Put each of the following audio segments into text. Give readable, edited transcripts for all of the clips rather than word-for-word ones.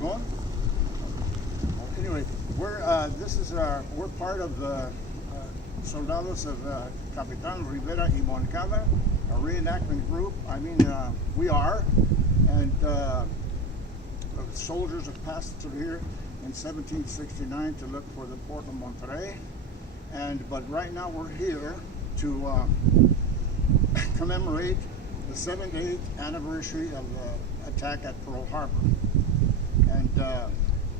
Going? Anyway, we're part of the Soldados of Capitan Rivera y Moncada, a reenactment group. We are, and soldiers have passed through here in 1769 to look for the port of Monterrey, but right now we're here to commemorate the 78th anniversary of the attack at Pearl Harbor. And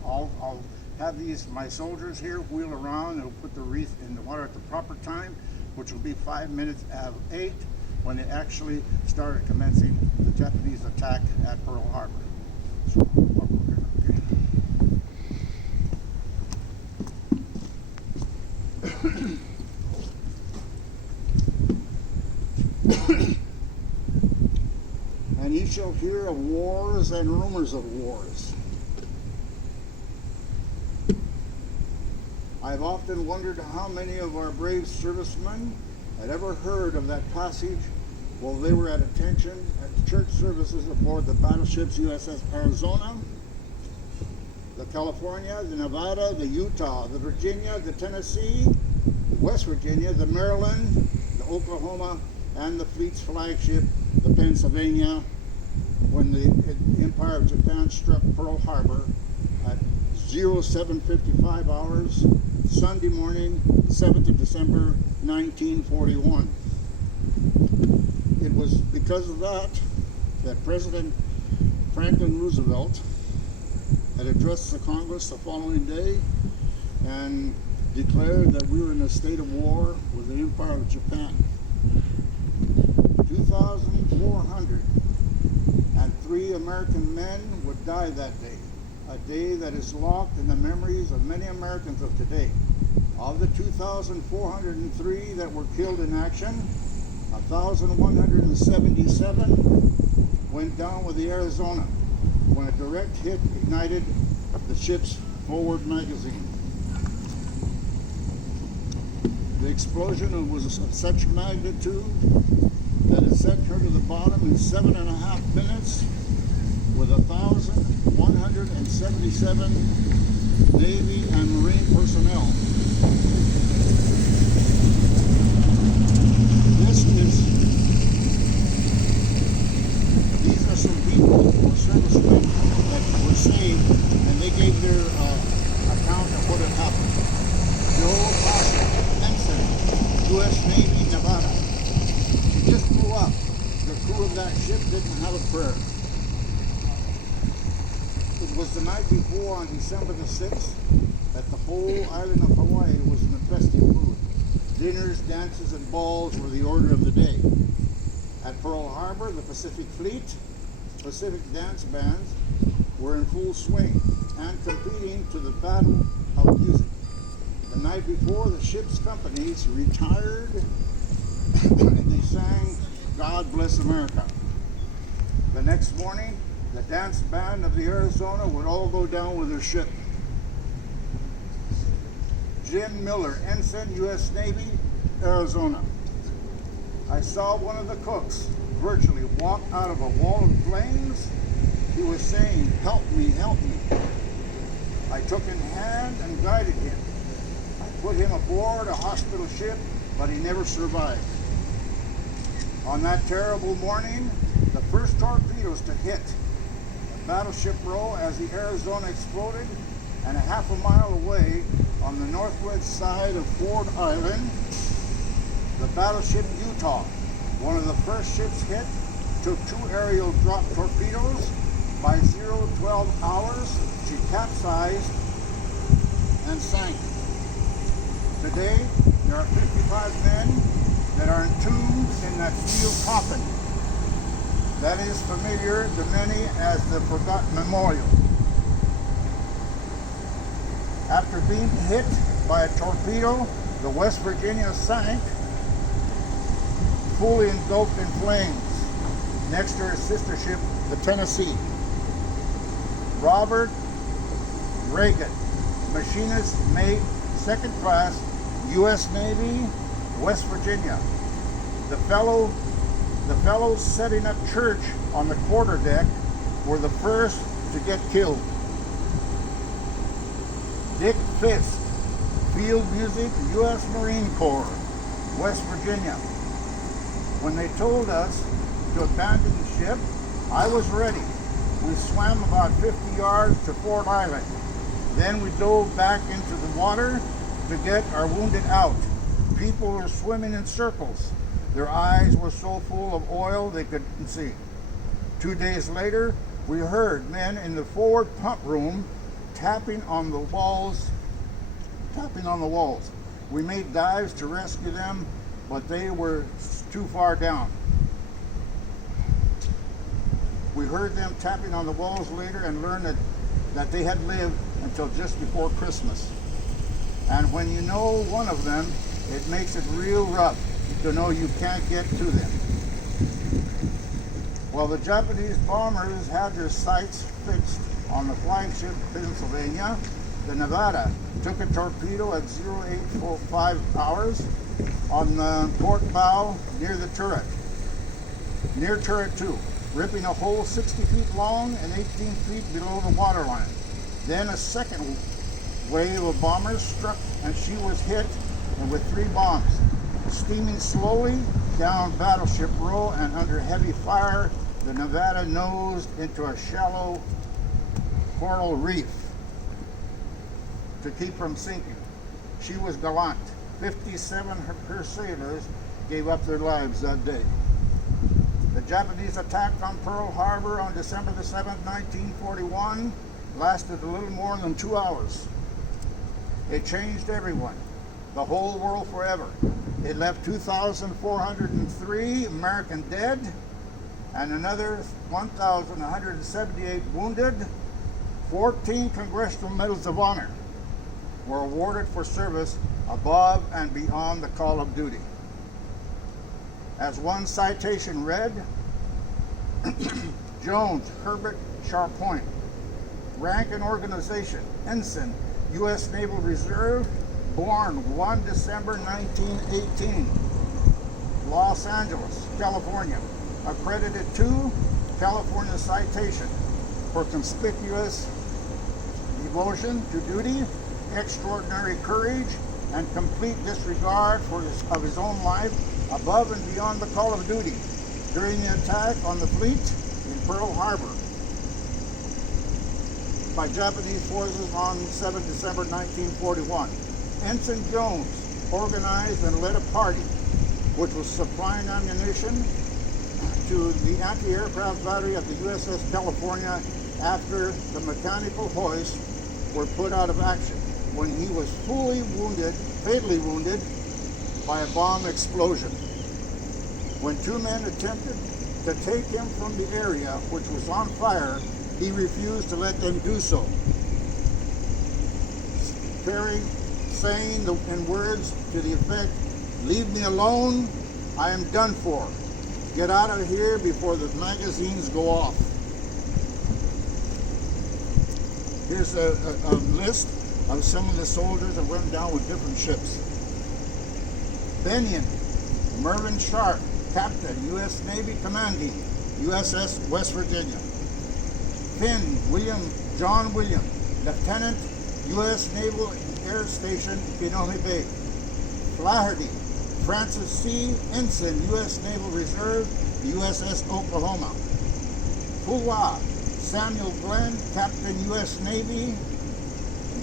I'll have my soldiers here wheel around and we'll put the wreath in the water at the proper time, which will be 5 minutes of 8 when they actually started commencing the Japanese attack at Pearl Harbor. So, and ye shall hear of wars and rumors of wars. I've often wondered how many of our brave servicemen had ever heard of that passage while they were at attention at church services aboard the battleships USS Arizona, the California, the Nevada, the Utah, the Virginia, the Tennessee, West Virginia, the Maryland, the Oklahoma, and the fleet's flagship, the Pennsylvania, when the Empire of Japan struck Pearl Harbor at 07:55 hours, Sunday morning, 7th of December, 1941. It was because of that President Franklin Roosevelt had addressed the Congress the following day and declared that we were in a state of war with the Empire of Japan. 2,403 American men would die that day, a day that is locked in the memories of many Americans of today. Of the 2,403 that were killed in action, 1,177 went down with the Arizona when a direct hit ignited the ship's forward magazine. The explosion was of such magnitude that it sent her to the bottom in 7.5 minutes with 1,177 Navy and Marine personnel. These are some people who were servicemen that were saved, and they gave their account of what had happened. Joe Ensign, U.S. Navy, Nevada. She just blew up. The crew of that ship didn't have a prayer. It was the night before, on December the 6th, that the whole island of Hawaii was in a festive mood. Dinners, dances, and balls were the order of the day. At Pearl Harbor, the Pacific dance bands were in full swing and competing to the battle of music. The night before, the ship's companies retired and they sang God Bless America. The next morning, the dance band of the Arizona would all go down with their ship. Jim Miller, Ensign, U.S. Navy, Arizona. I saw one of the cooks virtually walk out of a wall of flames. He was saying, "Help me, help me." I took him hand and guided him. I put him aboard a hospital ship, but he never survived. On that terrible morning, the first torpedoes to hit the battleship row as the Arizona exploded, and a half a mile away on the northwest side of Ford Island, the battleship Utah, one of the first ships hit, took 2 aerial drop torpedoes. By 0:12 hours, she capsized and sank. Today, there are 55 men that are entombed in that steel coffin. That is familiar to many as the Forgotten Memorial. After being hit by a torpedo, the West Virginia sank, fully engulfed in flames, next to her sister ship, the Tennessee. Robert Reagan, machinist, mate, second class, U.S. Navy, West Virginia. The fellows setting up church on the quarterdeck were the first to get killed. Dick Fisk, Field Music, U.S. Marine Corps, West Virginia. When they told us to abandon the ship, I was ready. We swam about 50 yards to Fort Island. Then we dove back into the water to get our wounded out. People were swimming in circles. Their eyes were so full of oil they couldn't see. 2 days later, we heard men in the forward pump room tapping on the walls. We made dives to rescue them, but they were too far down. We heard them tapping on the walls later and learned that they had lived until just before Christmas. And when you know one of them, it makes it real rough to know you can't get to them. Well, the Japanese bombers had their sights fixed on the flagship Pennsylvania. The Nevada took a torpedo at 08:05 hours on the port bow near the turret, near turret 2, ripping a hole 60 feet long and 18 feet below the waterline. Then a second wave of bombers struck and she was hit with 3 bombs. Steaming slowly down Battleship Row and under heavy fire, the Nevada nosed into a shallow coral reef to keep from sinking. She was gallant. 57 of her sailors gave up their lives that day. The Japanese attack on Pearl Harbor on December the 7th, 1941 lasted a little more than 2 hours. It changed everyone, the whole world forever. It left 2,403 American dead and another 1,178 wounded. 14 Congressional Medals of Honor were awarded for service above and beyond the call of duty. As one citation read, Jones Herbert Charpoint, rank and organization, Ensign, U.S. Naval Reserve, born 1 December 1918, Los Angeles, California, accredited to California citation for conspicuous devotion to duty, extraordinary courage, and complete disregard of his own life above and beyond the call of duty during the attack on the fleet in Pearl Harbor by Japanese forces on 7 December 1941. Ensign Jones organized and led a party which was supplying ammunition to the anti-aircraft battery of the USS California after the mechanical hoists were put out of action when he was fatally wounded by a bomb explosion. When 2 men attempted to take him from the area which was on fire, he refused to let them do so, saying in words to the effect, "Leave me alone, I am done for. Get out of here before the magazines go off." Here's a list of some of the soldiers that went down with different ships. Bennion, Mervyn Sharp, Captain, U.S. Navy Commanding, USS West Virginia. Finn, John William, Lieutenant, U.S. Naval Air Station, Pinole Bay. Flaherty, Francis C. Ensign, U.S. Naval Reserve, USS Oklahoma. Fuwa, Samuel Glenn, Captain, U.S. Navy,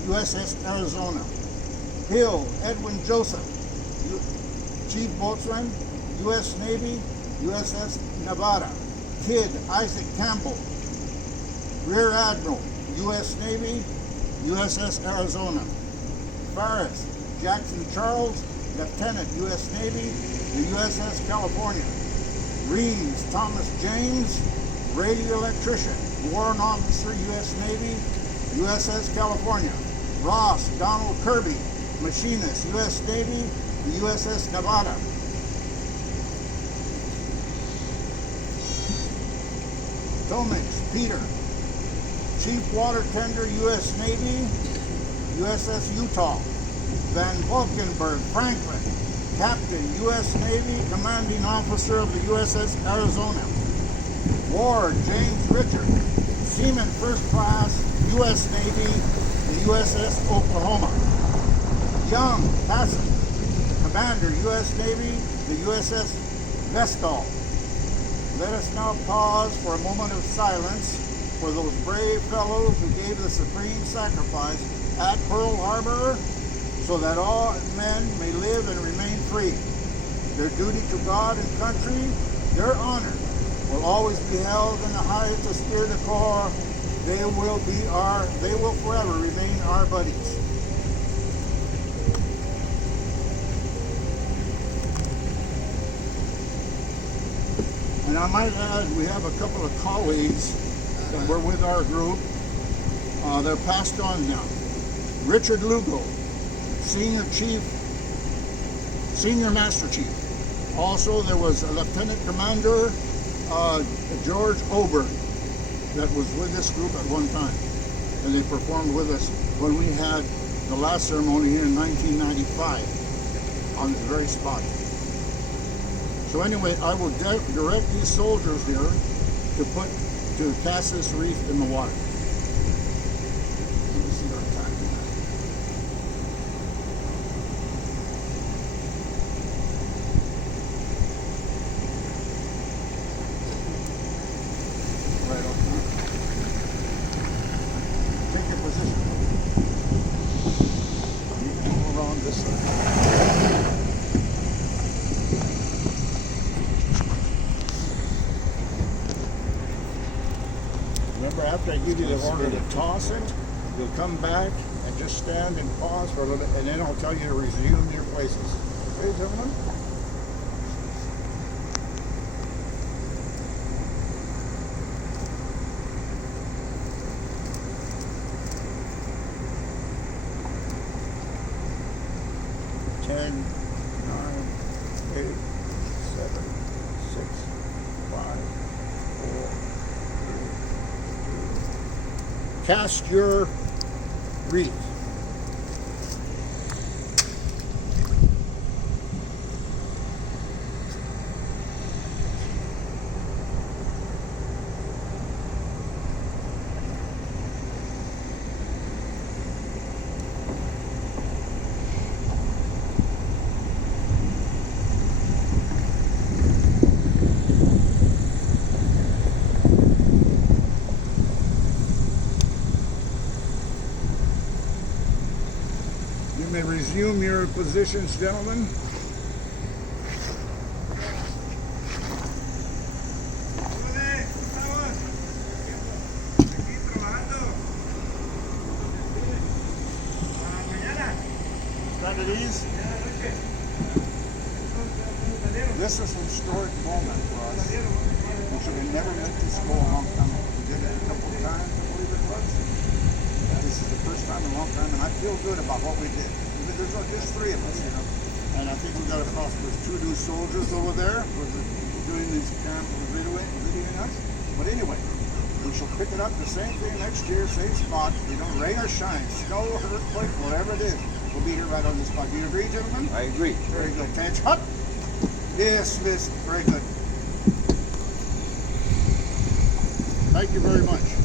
USS Arizona. Hill, Edwin Joseph, Chief Boatswain, U.S. Navy, USS Nevada. Kidd, Isaac Campbell, Rear Admiral, U.S. Navy, USS Arizona. Farris, Jackson Charles, Lieutenant, U.S. Navy, the USS California. Reeves, Thomas James, Radio Electrician, Warrant Officer, U.S. Navy, USS California. Ross, Donald Kirby, Machinist, U.S. Navy, the USS Nevada. Tomix, Peter, Chief Water Tender, U.S. Navy, USS Utah. Van Valkenburg, Franklin, Captain, U.S. Navy, Commanding Officer of the USS Arizona. Ward, James Richard, Seaman First Class, U.S. Navy, the USS Oklahoma. Young, Passett, Commander, U.S. Navy, the USS Vestal. Let us now pause for a moment of silence for those brave fellows who gave the supreme sacrifice at Pearl Harbor so that all men may live and remain free. Their duty to God and country, their honor, will always be held in the highest esprit de corps. They will forever remain our buddies. And I might add, we have a couple of colleagues that were with our group. They're passed on now. Richard Lugo, Senior Master Chief. Also, there was a Lieutenant Commander, George Oberg, that was with this group at one time. And they performed with us when we had the last ceremony here in 1995 on this very spot. So anyway, I will direct these soldiers here to cast this reef in the water. Let me see our time. Right on. Take your position. You can go around this side. Remember, after I give you the order to toss it, you'll come back and just stand and pause for a little bit, and then I'll tell you to resume your places. Okay, gentlemen? Ten, 9, 8, 7, 6, 5, 4. Cast your wreath. You may resume your positions, gentlemen. Stand at ease. This is a historic moment for us. We should have never let this go a long time ago. We did it a couple of times, I believe it was. This is the first time in a long time, and I feel good about what we did. There's just 3 of us, you know. And I think we got across with 2 new soldiers over there doing these videoing us. But anyway, we shall pick it up the same thing next year, same spot. You know, rain or shine, snow, earthquake, whatever it is. We'll be here right on this spot. Do you agree, gentlemen? I agree. Very good. Tanch hut. Dismissed. Very good. Thank you very much.